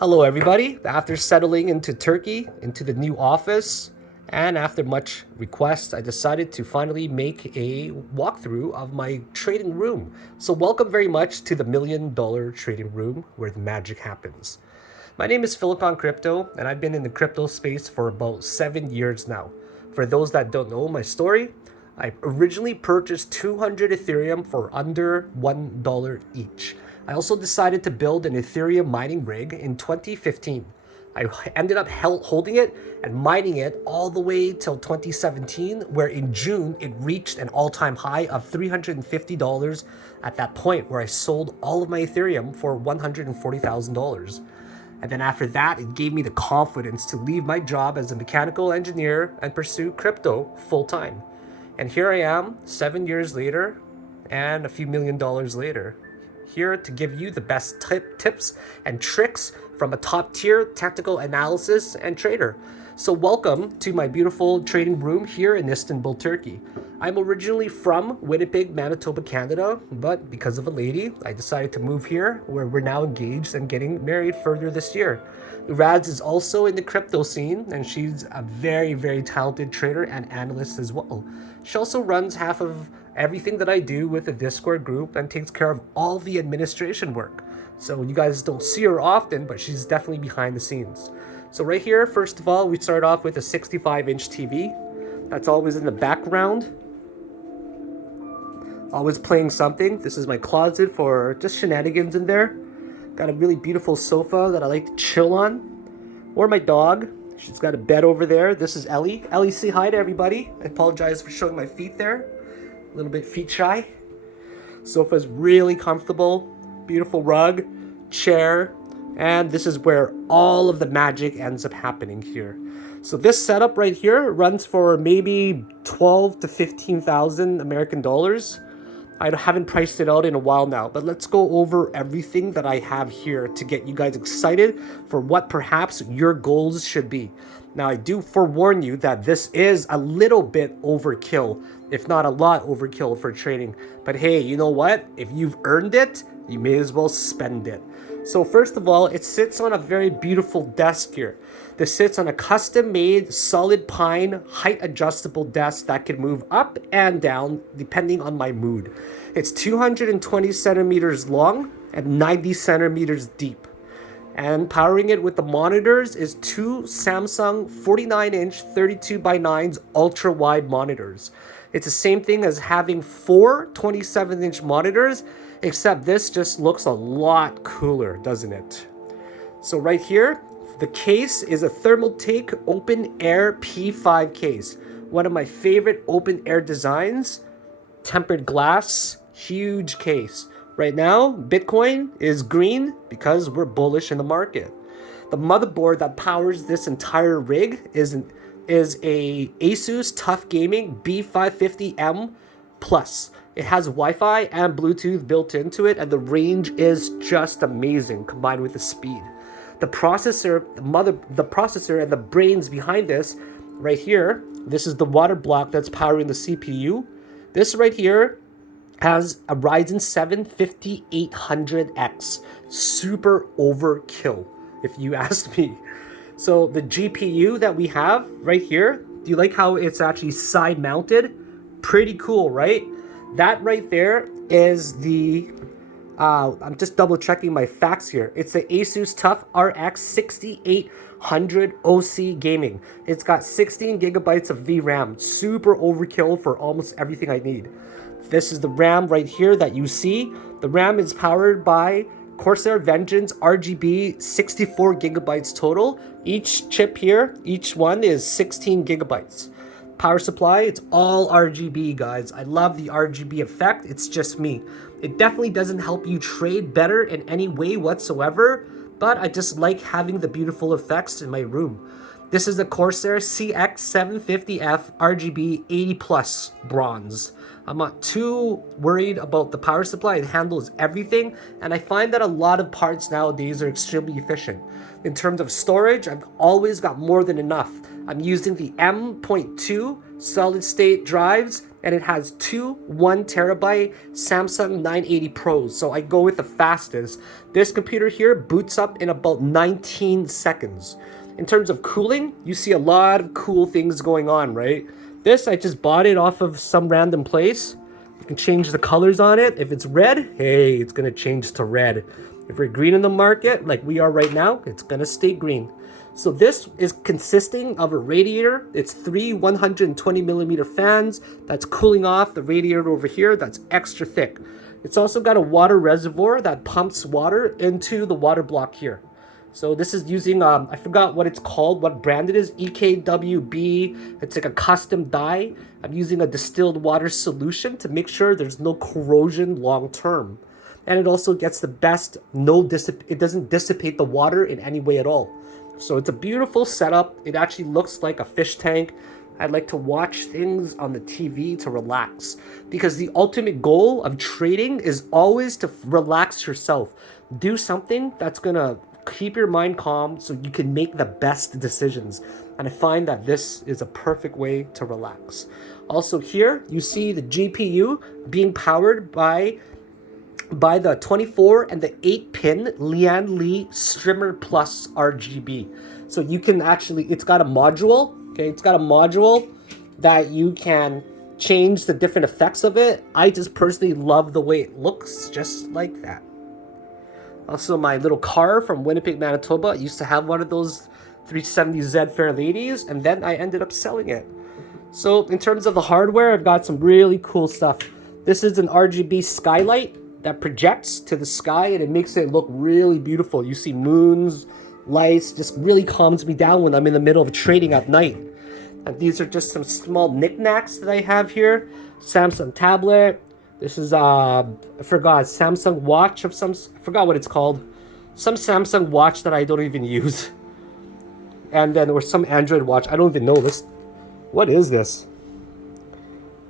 Hello, everybody. After settling into Turkey, into the new office, and after much request, I decided to finally make a walkthrough of my trading room. So, welcome very much to the $1 million trading room where the magic happens. My name is Philakone Crypto, and I've been in the crypto space for about 7 years now. For those that don't know my story, I originally purchased 200 Ethereum for under $1 each. I also decided to build an Ethereum mining rig in 2015. I ended up holding it and mining it all the way till 2017, where in June it reached an all-time high of $350 at that point, where I sold all of my Ethereum for $140,000. And then after that, it gave me the confidence to leave my job as a mechanical engineer and pursue crypto full time. And here I am, 7 years later, and a few $1 million later, here to give you the best tips and tricks from a top tier technical analysis and trader. So welcome to my beautiful trading room here in Istanbul, Turkey. I'm originally from Winnipeg, Manitoba, Canada, but because of a lady, I decided to move here where we're now engaged and getting married further this year. Rads is also in the crypto scene, and she's a very, very talented trader and analyst as well. She also runs half of everything that I do with the Discord group and takes care of all the administration work. So you guys don't see her often, but she's definitely behind the scenes. So right here, first of all, we start off with a 65-inch TV. That's always in the background. Always playing something. This is my closet for just shenanigans in there. Got a really beautiful sofa that I like to chill on. Or my dog. She's got a bed over there. This is Ellie. Ellie, say hi to everybody. I apologize for showing my feet there. A little bit feet shy. Sofa's really comfortable. Beautiful rug, chair, and this is where all of the magic ends up happening here. So this setup right here runs for maybe 12 to 15,000 American dollars. I haven't priced it out in a while now, but let's go over everything that I have here to get you guys excited for what perhaps your goals should be. Now, I do forewarn you that this is a little bit overkill, if not a lot overkill for trading. But hey, you know what? If you've earned it, you may as well spend it. So first of all, it sits on a very beautiful desk here. This sits on a custom-made solid pine height adjustable desk that can move up and down depending on my mood. It's 220 centimeters long and 90 centimeters deep. And powering it with the monitors is two Samsung 49-inch 32x9s ultra-wide monitors. It's the same thing as having four 27-inch monitors, except this just looks a lot cooler, doesn't it? So right here, the case is a Thermaltake Open Air P5 case. One of my favorite open air designs. Tempered glass, huge case. Right now, Bitcoin is green because we're bullish in the market. The motherboard that powers this entire rig is a Asus TUF Gaming B550M Plus. It has Wi-Fi and Bluetooth built into it, and the range is just amazing combined with the speed. The processor and the brains behind this, right here, this is the water block that's powering the CPU. This right here has a Ryzen 7 5800X. Super overkill, if you ask me. So the GPU that we have right here, do you like how it's actually side mounted? Pretty cool, right? That right there is the, I'm just double checking my facts here. It's the Asus TUF RX 6800 OC Gaming. It's got 16 gigabytes of VRAM. Super overkill for almost everything I need. This is the RAM right here that you see. The RAM is powered by Corsair Vengeance RGB 64 gigabytes total. Each chip here, each one is 16 gigabytes. Power supply, it's all RGB, guys. I love the RGB effect. It's just me. It definitely doesn't help you trade better in any way whatsoever, but I just like having the beautiful effects in my room. This is the Corsair CX750F RGB 80 plus bronze. I'm not too worried about the power supply. It handles everything, and I find that a lot of parts nowadays are extremely efficient. In terms of storage, I've always got more than enough. I'm using the M.2 solid state drives and it has two 1 terabyte Samsung 980 Pros. So I go with the fastest. This computer here boots up in about 19 seconds. In terms of cooling, you see a lot of cool things going on, right? This, I just bought it off of some random place. You can change the colors on it. If it's red, hey, it's gonna change to red. If we're green in the market, like we are right now, it's gonna stay green. So this is consisting of a radiator. It's three 120 millimeter fans that's cooling off the radiator over here that's extra thick. It's also got a water reservoir that pumps water into the water block here. So this is using, I forgot what it's called, what brand it is, EKWB. It's like a custom dye. I'm using a distilled water solution to make sure there's no corrosion long term. And it also gets the best, it doesn't dissipate the water in any way at all. So it's a beautiful setup. It actually looks like a fish tank. I like to watch things on the TV to relax, because the ultimate goal of trading is always to relax yourself. Do something that's gonna keep your mind calm so you can make the best decisions. And I find that this is a perfect way to relax. Also here, you see the GPU being powered by the 24 and the 8-pin Lian Li Streamer Plus RGB. So you can actually, it's got a module, okay? It's got a module that you can change the different effects of it. I just personally love the way it looks, just like that. Also, my little car from Winnipeg, Manitoba, I used to have one of those 370Z Fair Ladies, and then I ended up selling it. So in terms of the hardware, I've got some really cool stuff. This is an RGB skylight that projects to the sky, and it makes it look really beautiful. You see moons, lights, just really calms me down when I'm in the middle of trading at night. And these are just some small knickknacks that I have here. Samsung tablet. This is I forgot, Samsung watch of some, I forgot what it's called. Some Samsung watch that I don't even use. And then there was some Android watch. I don't even know this. What is this?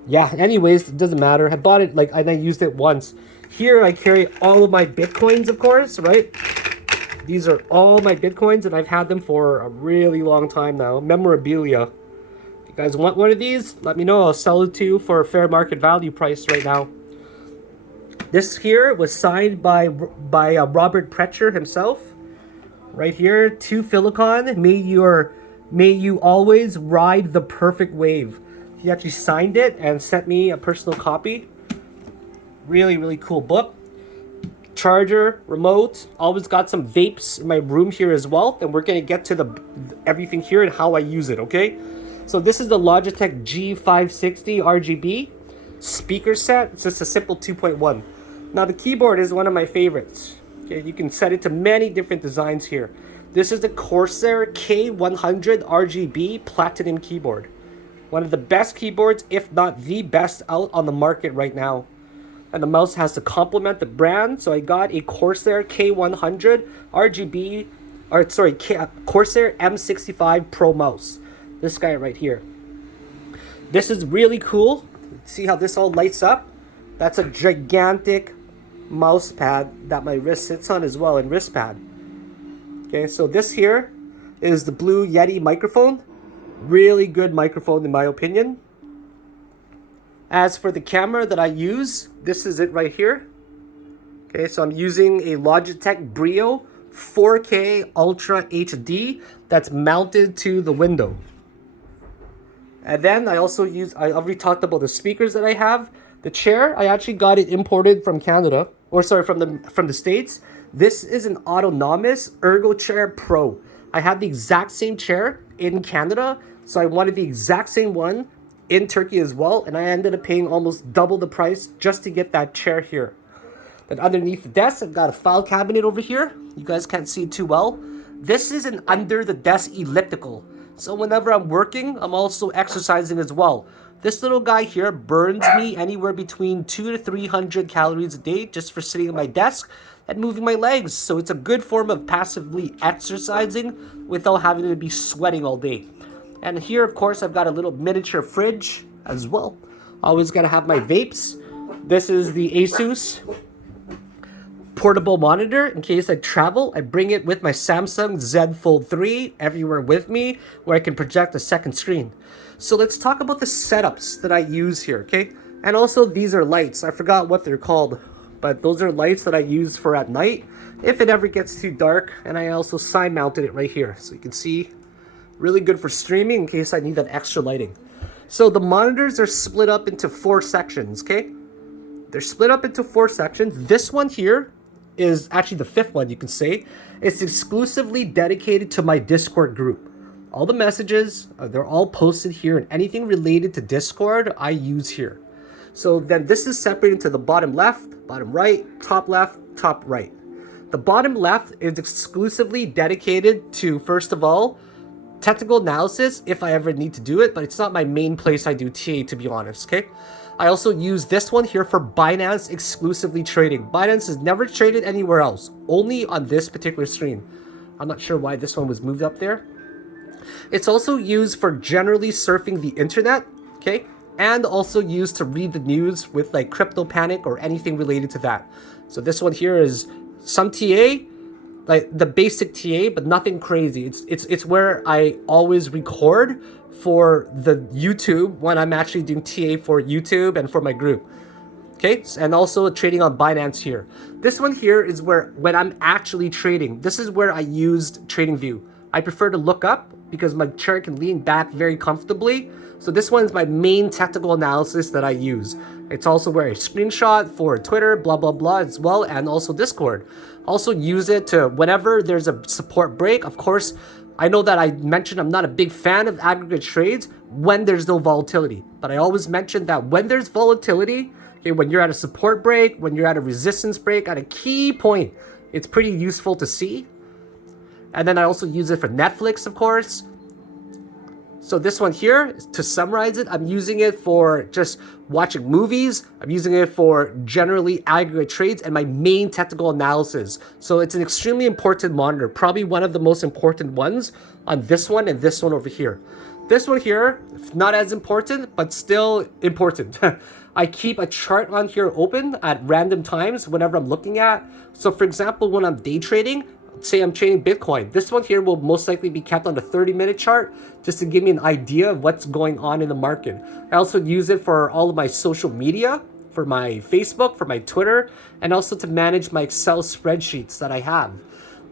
Yeah, anyways, it doesn't matter. I bought it, like, and I used it once. Here I carry all of my Bitcoins, of course, right? These are all my Bitcoins, and I've had them for a really long time now. Memorabilia. If you guys want one of these, let me know. I'll sell it to you for a fair market value price right now. This here was signed by Robert Precher himself. Right here, to Philakone. May you always ride the perfect wave. He actually signed it and sent me a personal copy. Really, really cool book. Charger, remote. Always got some vapes in my room here as well. And we're gonna get to everything here and how I use it, okay? So this is the Logitech G560 RGB speaker set. It's just a simple 2.1. Now the keyboard is one of my favorites. Okay, you can set it to many different designs here. This is the Corsair K100 RGB Platinum keyboard. One of the best keyboards, if not the best out on the market right now. And the mouse has to complement the brand, so I got a Corsair K100 RGB, Corsair M65 Pro mouse. This guy right here. This is really cool. See how this all lights up? That's a gigantic mouse pad that my wrist sits on as well, and wrist pad. Okay, so this here is the Blue Yeti microphone. Really good microphone in my opinion. As for the camera that I use, this is it right here. Okay, so I'm using a Logitech Brio 4K Ultra HD that's mounted to the window. And then I also I already talked about the speakers that I have. The chair, I actually got it imported from Canada, or sorry, from the States. This is an Autonomous Ergo Chair Pro. I had the exact same chair in Canada, so I wanted the exact same one in Turkey as well, and I ended up paying almost double the price just to get that chair here. Then underneath the desk, I've got a file cabinet over here. You guys can't see it too well. This is an under the desk elliptical. So whenever I'm working, I'm also exercising as well. This little guy here burns me anywhere between 200 to 300 calories a day just for sitting at my desk and moving my legs. So it's a good form of passively exercising without having to be sweating all day. And here, of course, I've got a little miniature fridge as well. Always gotta have my vapes. This is the Asus portable monitor in case I travel. I bring it with my Samsung Z Fold 3 everywhere with me where I can project a second screen. So let's talk about the setups that I use here, okay? And also these are lights. I forgot what they're called, but those are lights that I use for at night if it ever gets too dark. And I also side mounted it right here so you can see. Really good for streaming in case I need that extra lighting. So the monitors are split up into 4 sections, okay? They're split up into 4 sections. This one here is actually the 5th one, you can say. It's exclusively dedicated to my Discord group. All the messages, they're all posted here, and anything related to Discord, I use here. So then this is separated into the bottom left, bottom right, top left, top right. The bottom left is exclusively dedicated to, first of all, technical analysis if I ever need to do it, but it's not my main place I do TA, to be honest, okay? I also use this one here for Binance exclusively trading. Binance is never traded anywhere else, only on this particular screen. I'm not sure why this one was moved up there. It's also used for generally surfing the internet, okay? And also used to read the news with like crypto panic or anything related to that. So this one here is some TA, like the basic TA, but nothing crazy. It's where I always record for the YouTube when I'm actually doing TA for YouTube and for my group. Okay, and also trading on Binance here. This one here is where when I'm actually trading, this is where I used TradingView. I prefer to look up because my chair can lean back very comfortably. So this one is my main technical analysis that I use. It's also where I screenshot for Twitter, blah, blah, blah as well, and also Discord. Also use it to whenever there's a support break. Of course, I know that I mentioned I'm not a big fan of aggregate trades when there's no volatility. But I always mention that when there's volatility, okay, when you're at a support break, when you're at a resistance break, at a key point, it's pretty useful to see. And then I also use it for Netflix, of course. So this one here, to summarize it, I'm using it for just watching movies. I'm using it for generally aggregate trades and my main technical analysis. So it's an extremely important monitor, probably one of the most important ones on this one and this one over here. This one here, not as important, but still important. I keep a chart on here open at random times whenever I'm looking at. So for example, when I'm day trading, say I'm trading Bitcoin, this one here will most likely be kept on a 30-minute chart just to give me an idea of what's going on in the market. I also use it for all of my social media, for my Facebook, for my Twitter, and also to manage my Excel spreadsheets that I have.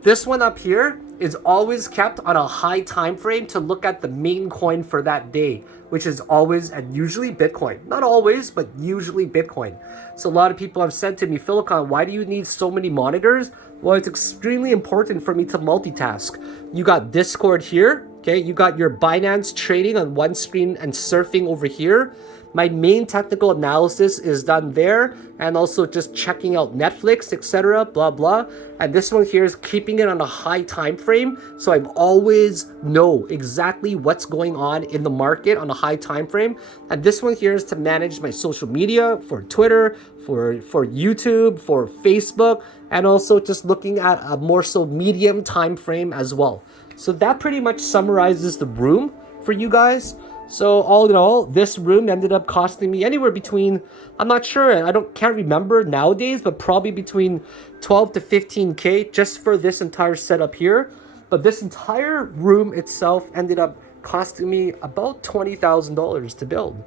This one up here is always kept on a high time frame to look at the main coin for that day, which is always and usually Bitcoin. Not always, but usually Bitcoin. So a lot of people have said to me, Philakone, why do you need so many monitors? Well, it's extremely important for me to multitask. You got Discord here, okay? You got your Binance trading on one screen and surfing over here. My main technical analysis is done there, and also just checking out Netflix, etc., blah, blah. And this one here is keeping it on a high time frame, so I always know exactly what's going on in the market on a high time frame. And this one here is to manage my social media for Twitter, for YouTube, for Facebook, and also just looking at a more so medium time frame as well. So that pretty much summarizes the room for you guys. So all in all, this room ended up costing me anywhere between, I'm not sure, can't remember nowadays, but probably between 12 to 15K just for this entire setup here. But this entire room itself ended up costing me about $20,000 to build.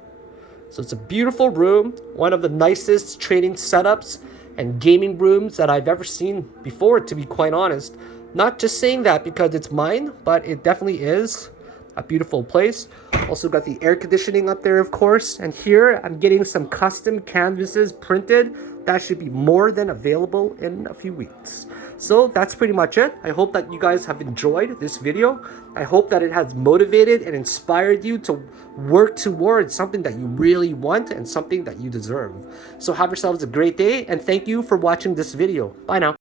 So it's a beautiful room, one of the nicest trading setups and gaming rooms that I've ever seen before, to be quite honest. Not just saying that because it's mine, but it definitely is a beautiful place. Also got the air conditioning up there, of course. And here I'm getting some custom canvases printed. That should be more than available in a few weeks. So that's pretty much it. I hope that you guys have enjoyed this video. I hope that it has motivated and inspired you to work towards something that you really want and something that you deserve. So have yourselves a great day, and thank you for watching this video. Bye now.